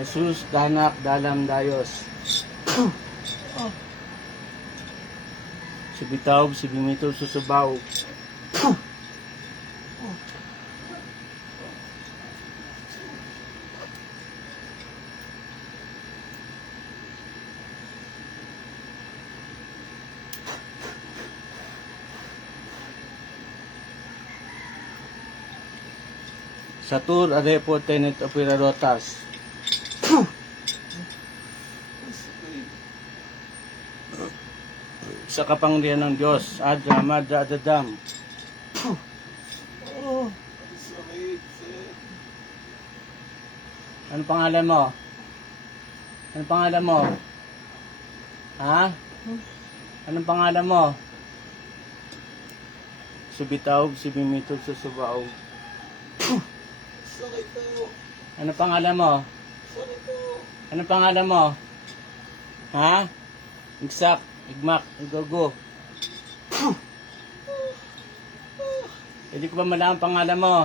Jesus, danak, dalam, dayos. Sibitaw, sibimito, susubaw. Satur, arepo, tenet, operarotas. Sa kapangyarihan ng Diyos, Adra, Madra, Adadam. Ano pangalan mo? Ano pangalan mo? Ha? Anong pangalan mo? Subitaw, sibimito, susubaw. Sakit po. Ano pangalan mo? Sakit po. Ano pangalan mo? Ha? Igsak, igmak, igogo. Pwede ko ba malaman ang pangalan mo?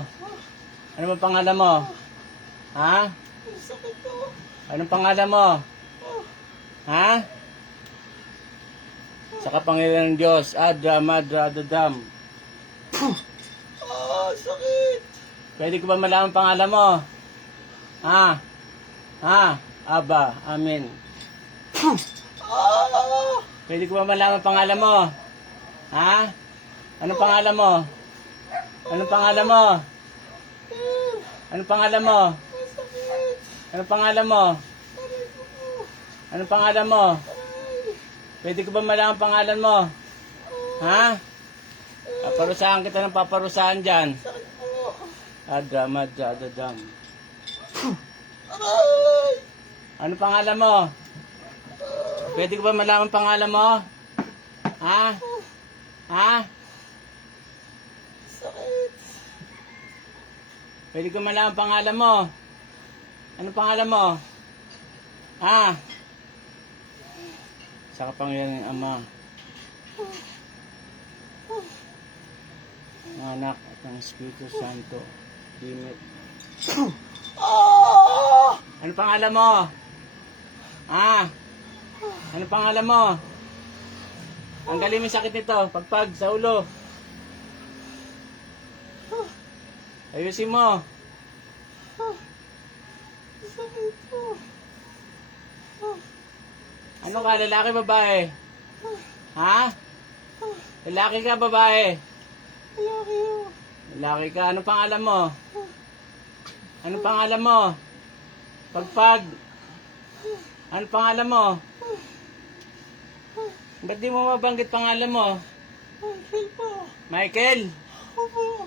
Ano ba pangalan mo? Ha? Sakit po. Anong pangalan mo? Ha? Sa kapangyarihan ng Diyos, Adra, Madra, Adadam. Sakit. Pwede ko ba malaman ang pangalan mo? Ha? Ha? Aba, amen. Pwede ko ba malaman ang pangalan mo? Ha? Anong pangalan mo? Anong pangalan mo? Anong pangalan mo? Sakit. Anong pangalan mo? Anong pangalan mo? Pwede ko ba malaman ang pangalan mo? Ha? Paparusahan kita ng paparusahan dyan. Sakit po. Adra, Madra, Adadam. Aray. Anong pangalan mo? Pwede ko ba malaman ang pangalan mo? Ha? Ha? Sakit. Pwede ko malaman ang pangalan mo? Anong pangalan mo? Ha? Sa kapangyarihan ng Ama, ng Anak at ng Espiritu Santo. Dimit. Ano pangalan mo? Ha? Ano pangalan mo? Ang galing yung sakit nito. Pagpag sa ulo. Ayusin mo. Sakit po. Ano ka? Lalaki, babae? Ha? Lalaki ka, babae? Laki po. Lalaki ka. Ano pangalan mo? Ano pangalan mo? Pagpag. Ano pangalan mo? Ba't di mo mabanggit pangalan mo? Michael po. Michael? Opo.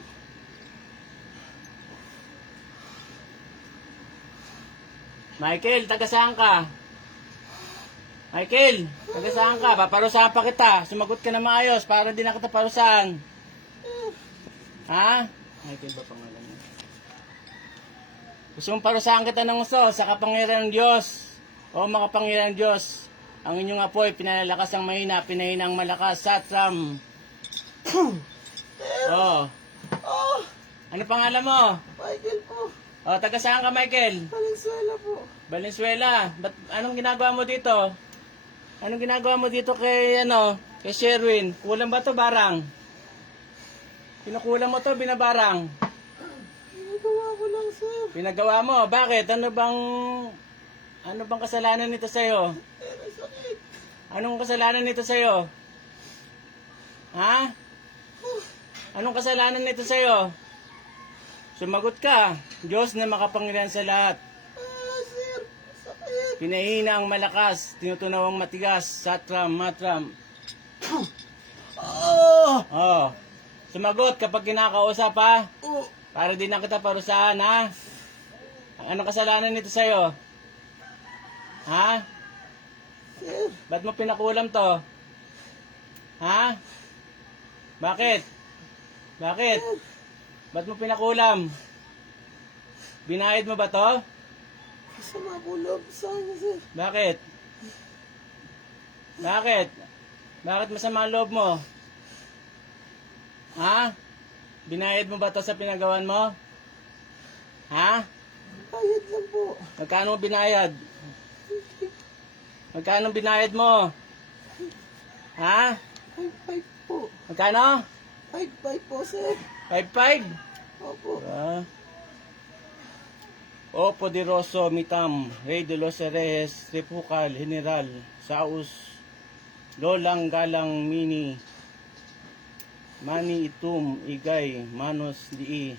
Michael, taga saan ka? Michael, taga saan ka? Paparusahan pa kita. Sumagot ka na maayos para di na kita parusahan. Ha? Michael ba pangalan mo? Gusto mong parusahan kita ng uso sa kapangyarihan ng Diyos. O makapangyarihan ng Diyos. Ang inyong apoy, pinalalakas ang mahina, pinahina ang malakas. Satram. Oh. Ano pangalan mo? Michael po. O, taga saan ka, Michael? Valenzuela po. Valenzuela. Ba't, anong ginagawa mo dito? Anong ginagawa mo dito kay, kay Sherwin? Kulang ba to barang? Kinukulang mo to, binabarang? Ginagawa ko lang, sir. Pinagawa mo, bakit? Ano bang kasalanan nito sa'yo? Pero sakit. Anong kasalanan nito sa'yo? Ha? Anong kasalanan nito sa'yo? Sumagot ka. Diyos na makapangyarihan sa lahat. Sir. Sakit. Pinahina ang malakas, tinutunaw ang matigas. Satram, matram. Oh. Sumagot kapag kinakausap, ha? Para di na kita parusahan, ha? Anong kasalanan nito sa'yo? Ha? Sir. Ba't mo pinakulam to? Ha? Bakit? Bakit? Ba't mo pinakulam? Binayad mo ba to? Masama po loob sa kanya, sir. Bakit? Bakit? Bakit masama ang loob mo? Ha? Binayad mo ba to sa pinagawan mo? Ha? Bayad lang po. Magkano binayad? Magkano binayad mo? Ha? 5-5 po. Magkano? 5-5 po, sir. 5-5? Opo. Ah. O Poderoso Mitam, Rey de los Reyes, Repukal, General, Saus, Lolang Galang Mini, Mani Itum, Igay, Manos Dii,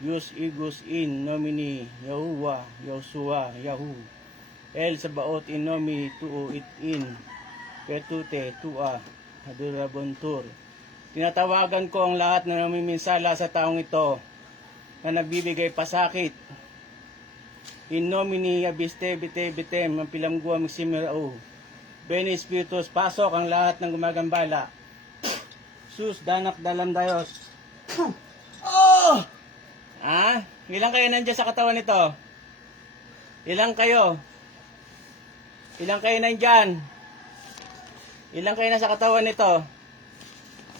Yus Igus In, Nomini, Yahuwa, Yosua, Yahu, El Sabaot in Nomi, Tuo It In, Petute, Tua, Hadurabontur. Tinatawagan ko ang lahat na namiminsala sa taong ito na nagbibigay pasakit. In nomine abiste bite bitem ang pilamgua magsimirao. Beni Spiritus, pasok ang lahat ng gumagambala. Sus, danak dalam dayos. Oh! Ah? Ilang kayo nandiyan sa katawan nito? Ilang kayo? Ilang kayo nandyan? Ilang kayo na sa katawan nito?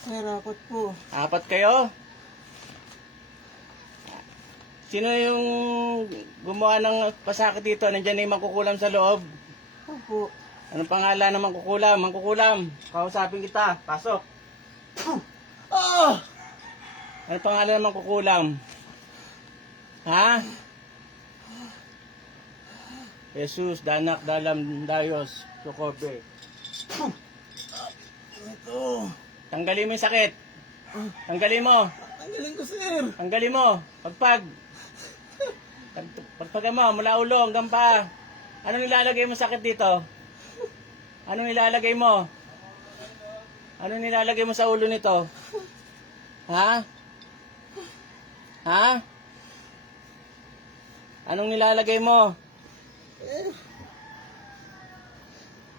Sir, apat po. 4 kayo? Sino yung gumawa ng pasakit dito? Nandiyan na yung mangkukulam sa loob. Opo. Anong pangalan ng mangkukulam? Mangkukulam, kausapin kita. Pasok. Ah! Anong pangalan ng mangkukulam? Ha? Jesus, danak, dalam, dayos, sukobe. Ito. Tanggalin mo yung sakit. Tanggalin mo. Tanggalin ko, sir. Tanggalin mo. Pagpag. Pagpag mo, mula ulo hanggang paa. Anong nilalagay mo sakit dito? Anong nilalagay mo? Anong nilalagay mo sa ulo nito? Ha? Ha? Anong nilalagay mo? Sir.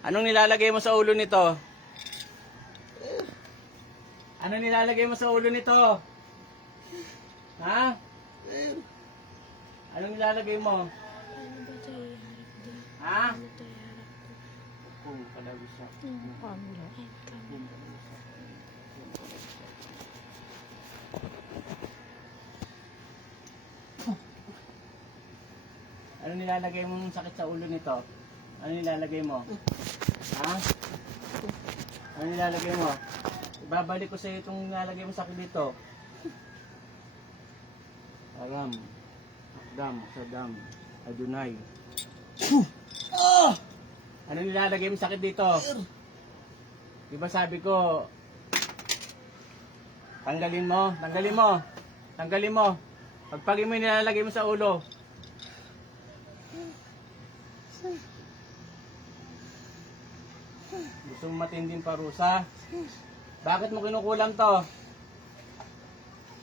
Anong nilalagay mo sa ulo nito? Sir. Anong nilalagay mo sa ulo nito? Ha? Sir. Anong nilalagay mo? Ha? Kung kalawis siya. Ano nilalagay mo ng sakit sa ulo nito? Ano nilalagay mo? Ha? Ano nilalagay mo? Ibabalik ko sa iyo itong nilalagay mo sakit dito. Aram, Akdam, Sadam, Adonai. Ah! Ano nilalagay mo sakit dito? Diba sabi ko, tanggalin mo, tanggalin mo, tanggalin mo. Pagpagin mo yung nilalagay mo sa ulo. Gusto mo matinding parusa? Bakit mo kinukulam to?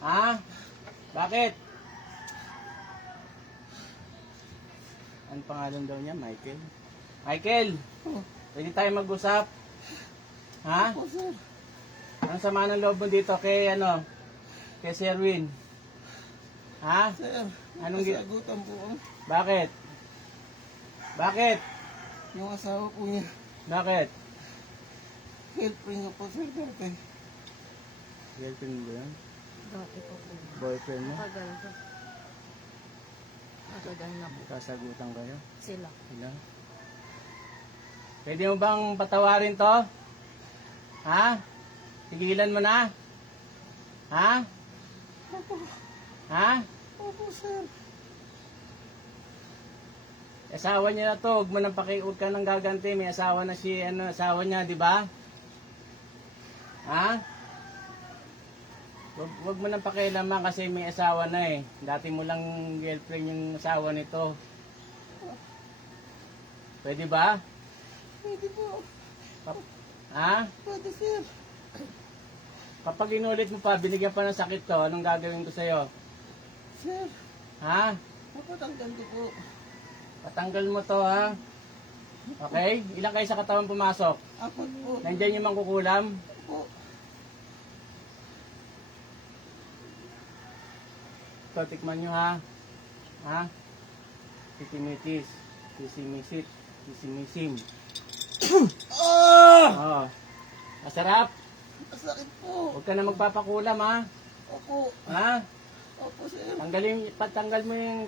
Ha? Bakit? Ang pangalan daw niya? Michael? Michael! Pwede tayo mag-usap? Ha? Opo, sir. Anong sama ng loob mo dito kay ano? Kay Sherwin? Ha? Sir. Anong gi- Nasagutan po ang Bakit? Bakit? yung asawa po niya. Bakit? Girlfriend ko po, sir. Girlfriend. Girlfriend mo ba yan? Dati po po. Boyfriend mo? Tagal po. Matagal na po Kasagutan kayo? sila. Sila? Pwede mo bang patawarin to? Ha? Tigilan mo na? Ha? Opo. Ha? Opo, sir. Asawa niya na to, huwag mo nang huwag ka nang gaganti. May asawa na si, asawa niya, di ba? Ha? Huwag mo nang pakialaman kasi may asawa na eh. Dati mo lang girlfriend yung asawa nito. Pwede ba? Pwede po. Ha? Pwede, sir. Kapag inulit mo pa, binigyan pa ng sakit to, anong gagawin ko sa'yo? Sir. Ha? Papatanggal ko po. Patanggal mo to ha? Okay? Ilang kayo sa katawan pumasok? Apat po. Nandyan yung mangkukulam? Po. Ito, tikman nyo ha? Ha? Titimitis, tisimisit, tisimisim. Ah! Oh. Masarap? Masakit po. Huwag ka na magpapakulam ha? Opo. Ha? Opo, sir.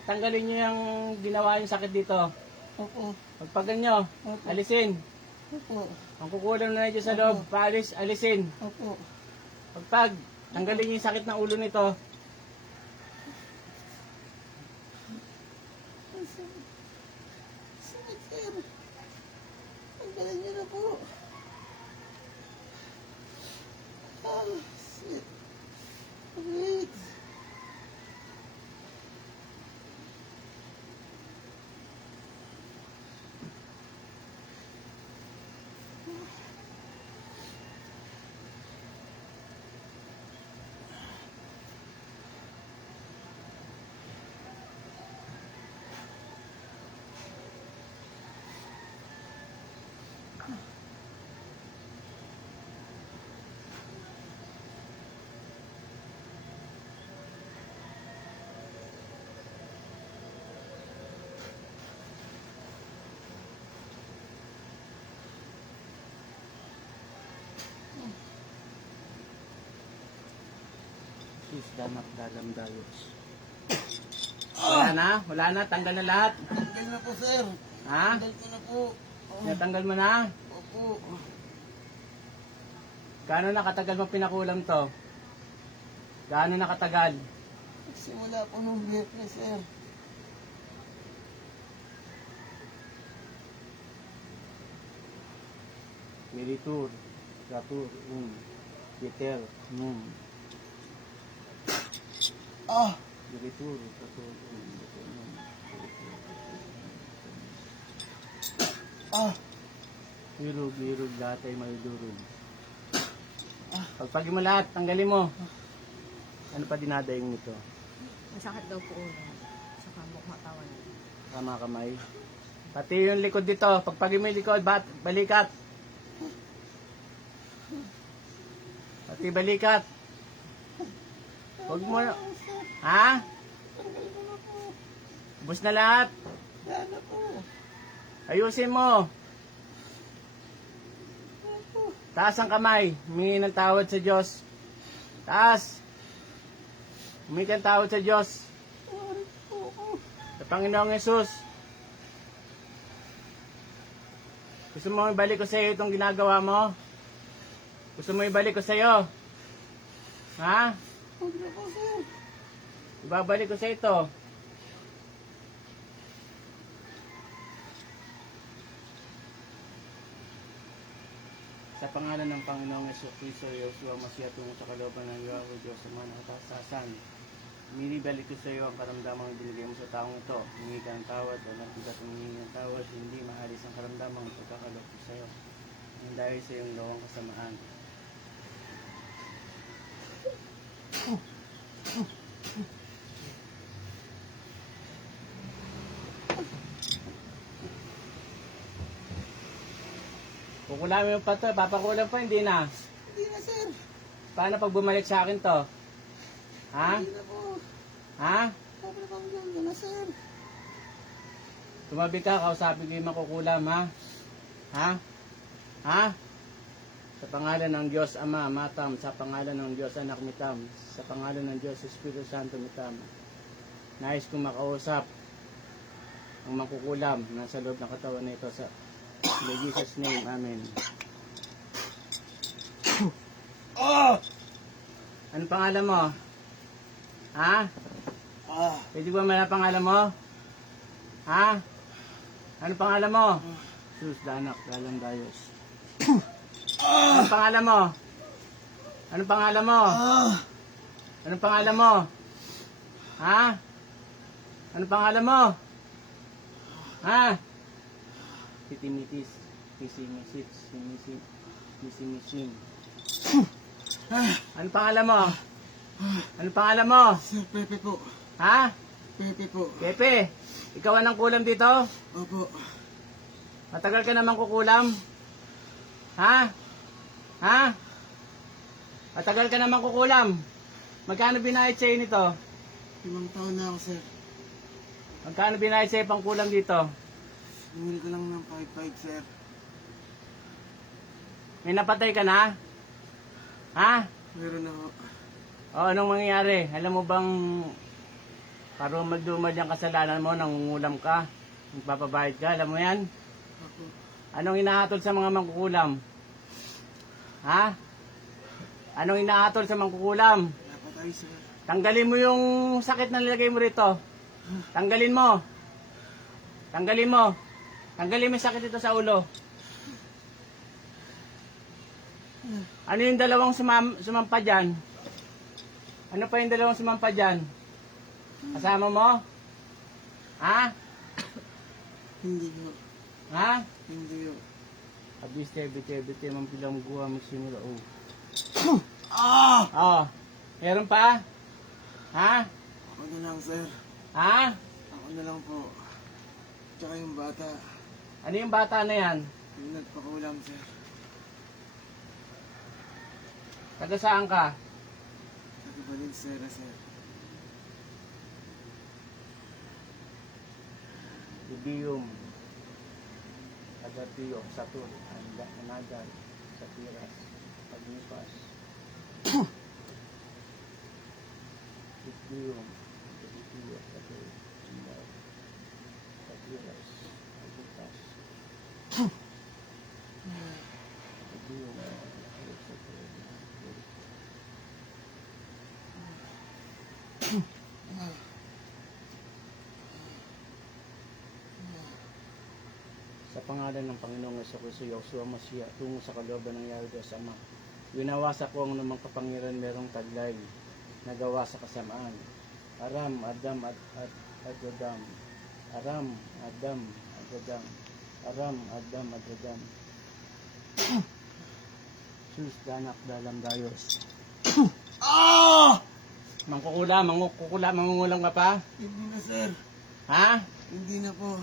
Tanggalin nyo yung ginawa yung sakit dito. Opo. Pagpagan nyo, Opo. alisin. Opo. Ang kukulam na dyan sa loob, paalis, alisin. Opo. Pagpag, tanggalin nyo yung sakit ng ulo nito. Ang sakit. Sakit, sir. Tanggalin niyo na po. Ah, shit. Wait. Sus, danak dalam dayos. Wala na, tanggal na lahat. Tanggal na po, sir. Ha? Tanggal ko na po. Natanggal mo na? Opo. Gaano na katagal mo pinakulam to? Gaano na katagal? Simula po nung Biyernes, sir. Meritur, Ratur, Peter, Ah! Meritur, Ratur, Peter, Ah! Hirug, lahat ay may durog. Pagpagin mo lahat, tanggalin mo. Ano pa dinadayong nito? Masakit daw po ulo. Saka mukha tawan. Tama kamay. Pati yung likod dito, pagpagin mo yung likod, balikat. Pati balikat. Huwag mo, ha? Tanggal ko na po. Ubus na lahat. Yan na po. Ayusin mo. Taas ang kamay. Humingi ng tawad sa Diyos. Taas. Humingi ng tawad sa Diyos. Sorry po ako. Sa Panginoong Yesus. Gusto mo ibalik ko sa iyo itong ginagawa mo? Gusto mo ibalik ko sa iyo? Ha? Huwag na po, sir. Ibabalik ko sa ito. Sa pangalan ng Panginoong Kristo, Yeshua Mashiach, tungo sa kalooban ng Yahweh Diyos sa mga nakatasasan. Minibalik ko sa iyo ang karamdamang binigay mo sa taong ito. Humingi ka ng tawad, walang bigat humingi ng tawad, hindi maalis ang karamdamang pagkakaloob ko sa iyo. Ang dahil sa iyong lawang kasamaan. Kukulamin mo pa to, papakulam pa, hindi na. Hindi na, sir. Paano pag bumalik sa akin to? Ha? Hindi na po. Ha? Sabi bang yan na, sir. Tumabi ka, kausapin ko yung makukulam, ha? Ha? Ha? Sa pangalan ng Diyos Ama, Matam, sa pangalan ng Diyos Anak, Mitam, sa pangalan ng Diyos Espiritu Santo, Mitam. Nais kong makausap ang makukulam nasa loob ng katawan na ito sa in Jesus' name, Amen. Ah! Anong pangalan mo? Ha? Ah! Pwede ba malaman pangalan mo? Ha? Anong pangalan mo? Sus, danak, dalang dayos. Anong pangalan mo? Anong pangalan mo? Ah! Anong pangalan mo? Ha? Anong pangalan mo? Ha? Titimitis, pisimisit, simisim. Anong pangalan mo? Anong pangalan mo? Sir, Pepe po. Ha? Pepe po. Pepe, ikaw ang kulam dito? Opo. Matagal ka naman kukulam? Ha? Ha? Matagal ka naman kukulam? Magkano binayad sa'yo nito? 5 taon na ako, sir. Magkano binayad sa'yo pang kulam dito? Bumili ko lang ng 5-5, sir. May napatay ka na? Ha? Meron na ako. O, anong mangyayari? Alam mo bang parumad-dumad yung kasalanan mo, nangungulam ka, magpapabayad ka, alam mo yan? Opo. Anong inahatol sa mga mangkukulam? Ha? Anong inahatol sa mangkukulam? Napatay, sir. Tanggalin mo yung sakit na nilagay mo rito. Tanggalin mo. Tanggalin mo. Tanggalin mo yung sakit dito sa ulo. Ano yung dalawang sumampa dyan? Ano pa yung dalawang sumampa dyan? Kasama mo? Ha? Hindi po. Ha? Hindi po. Abis tebe mang pilang guwa magsimula. Oh. Ah! Oh. Meron pa? Ha? Ako na lang, sir. Ha? Ako na lang po. Tsaka yung bata. Ano yung bata na yan? Yung nagpakulam, sir. Taga saan ka? Sa Valenzuela, sir. Ibium. Taga-Tio, Satur, Anagal, Satiras, Pagnipas. Ibium, Taga-Tio, Satur, Anagal, Satiras, Pagnipas. Ibium, Satur, Sa pangalan ng Panginoong Yesu-Kristo, Yosua Mashiach, tungo sa kalooban ng Yahweh Diyos Ama, winawasa ko ang namang kapangyarihan merong taglay, nagawa sa kasamaan. Aram, Adam, at Adam. Aram, Adam, at Adam. Aram, Adam, at Adam. Sus, danak, dalam, dayos. Ah! Mangungulam ka pa? Hindi na, sir. Ha? Hindi na po.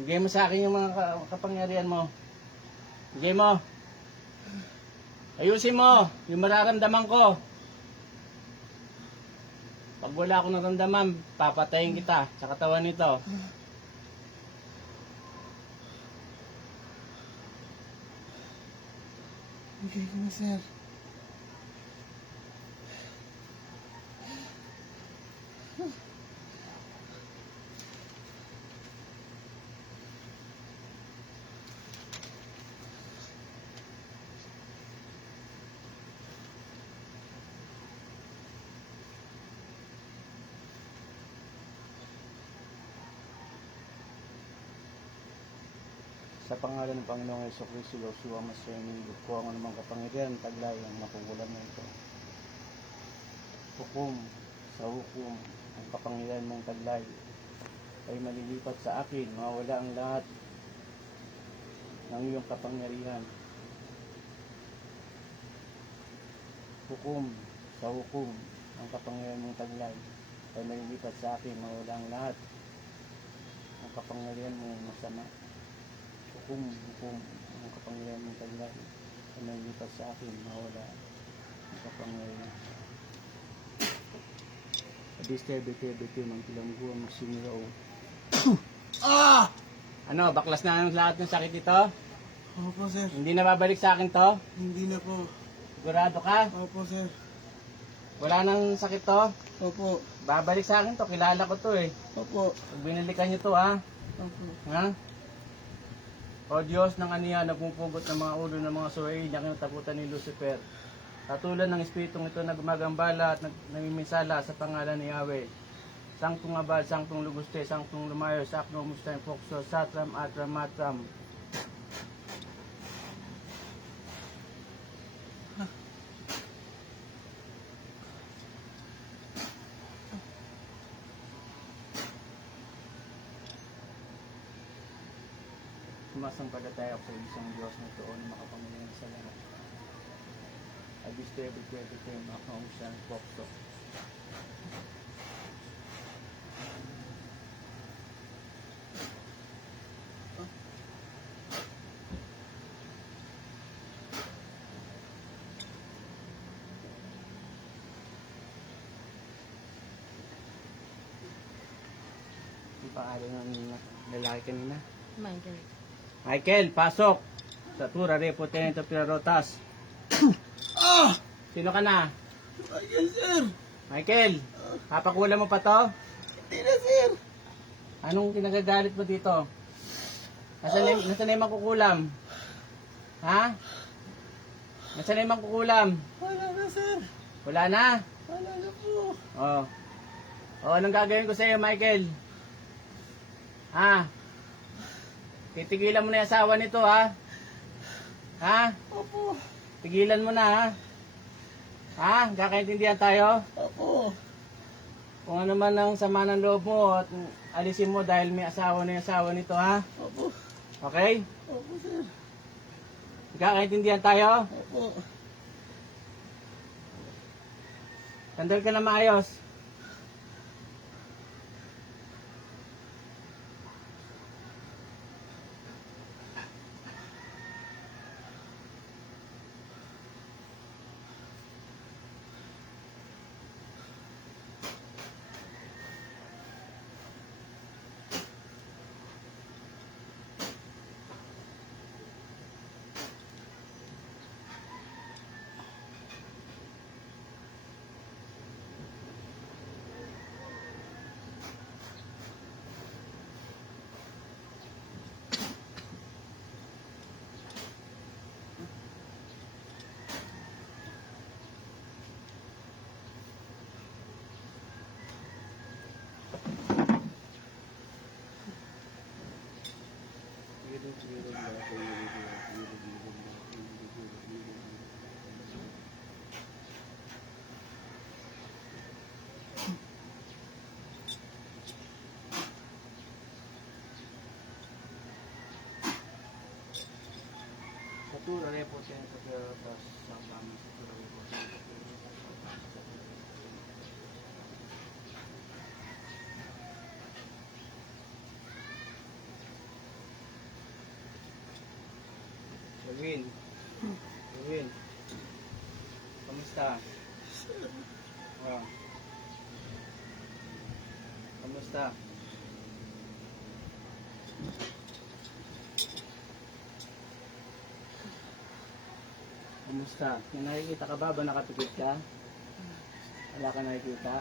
Bigay mo sa akin yung mga kapangyarihan mo. Bigay mo. Ayusin mo yung mararamdaman ko. Pag wala akong naramdaman, papatayin kita sa katawan nito. Bigay ko na, sir. Sa pangalan ng Panginoong Yesu-Kristo, Yosua Mashiach, ko ang anumang kapangyarihan, taglay ang makukulam na ito. Hukom, sa hukom, ang kapangyarihan mong taglay ay malilipat sa akin, mawala ang lahat ng iyong kapangyarihan. Hukom, sa hukom, ang kapangyarihan mong taglay ay malilipat sa akin, mawala ang lahat ng kapangyarihan mong masama. Hukom, ang kapangyarihan mong taglay ay malilipat sa akin, mawala ang kapangyarihan. Abis tebe, mang pilangguan, magsimula. Ah! Ano, baklas na ang lahat ng sakit ito? Opo, sir. Hindi na babalik sa akin to? Hindi na po. Sigurado ka? Opo, sir. Wala nang sakit to? Opo. Babalik sa akin to, kilala ko to eh. Opo. Pag binalikan nyo to ha? Opo. Ha? O Diyos ng aniya, nagpupugot ng mga ulo ng mga suwain na kinatakutan ni Lucifer. Katulad ng espiritong ito na gumagambala at namiminsala sa pangalan ni Yahweh. Sangtong abad, sangtong luguste, sangtong lumayo, sakno, mustang, pokso, satram, atram, matram. Sumasampalataya ako sa isang Diyos na ito na makapangyarihan sa lahat. Abis tebe, mga kaungsan, pokso. Ang pangalan ng lalaki kanina? Michael. Michael, pasok! Sa tura, repo, tenento, pirarotas. Ah! Sino ka na? Michael, sir. Michael, papakulam mo pa to? Hindi na, sir. Anong kinagagalit mo dito? Nasaan na yung makukulam? Ha? Nasaan na yung makukulam? Wala na, sir. Wala na? Wala na po. Oh. Oh, anong gagawin ko sa iyo, Michael? Ha? Titigilan mo na yung asawa nito, ha? Ha? Opo. Tigilan mo na, ha? Ha? Kakaintindihan tayo? Opo. Kung ano man ang sama ng loob mo at alisin mo dahil may asawa na yung asawa nito, ha? Opo. Okay? Opo, sir. Kakaintindihan tayo? Opo. Sandal ka na maayos. Satu repot yang ke atas sama satu repot. Erwin. Erwin. Kamusta? Oh. Kamusta? Kamusta? May nakikita ka ba? Ba nakapikit ka? Wala ka nakikita?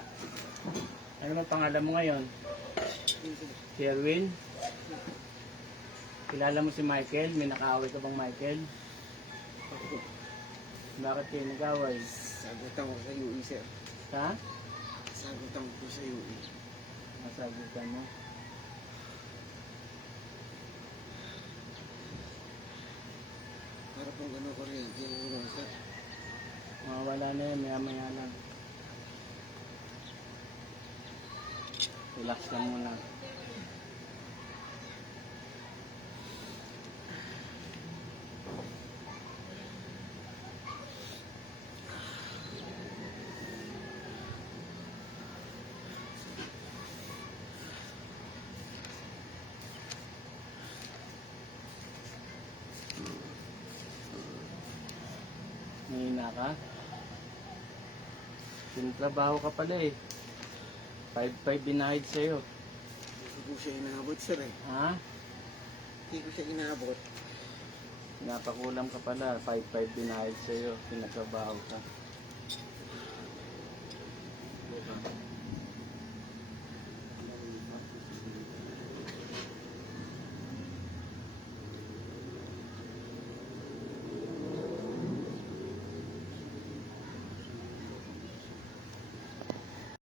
Ano ang pangalan mo ngayon? Si Erwin? Kilala mo si Michael? May nakaaway ka bang Michael? Bakit kayo nag-away? Sagutan ko sa UE, sir. Ha? Sagutan ko sa UE. Nasagutan mo? Para pong ano ko rin, yung ulo, sir. Wala na yan, maya-maya lang. Relax lang muna. Mahina ka? Tinatrabaho ka pala eh. 5-5 binahid sa'yo. Hindi ko siya inaabot, sir, eh. Ha? Hindi ko siya inaabot. Pinapakulam ka pala. 5-5 binahid sa'yo. Tinatrabaho ka.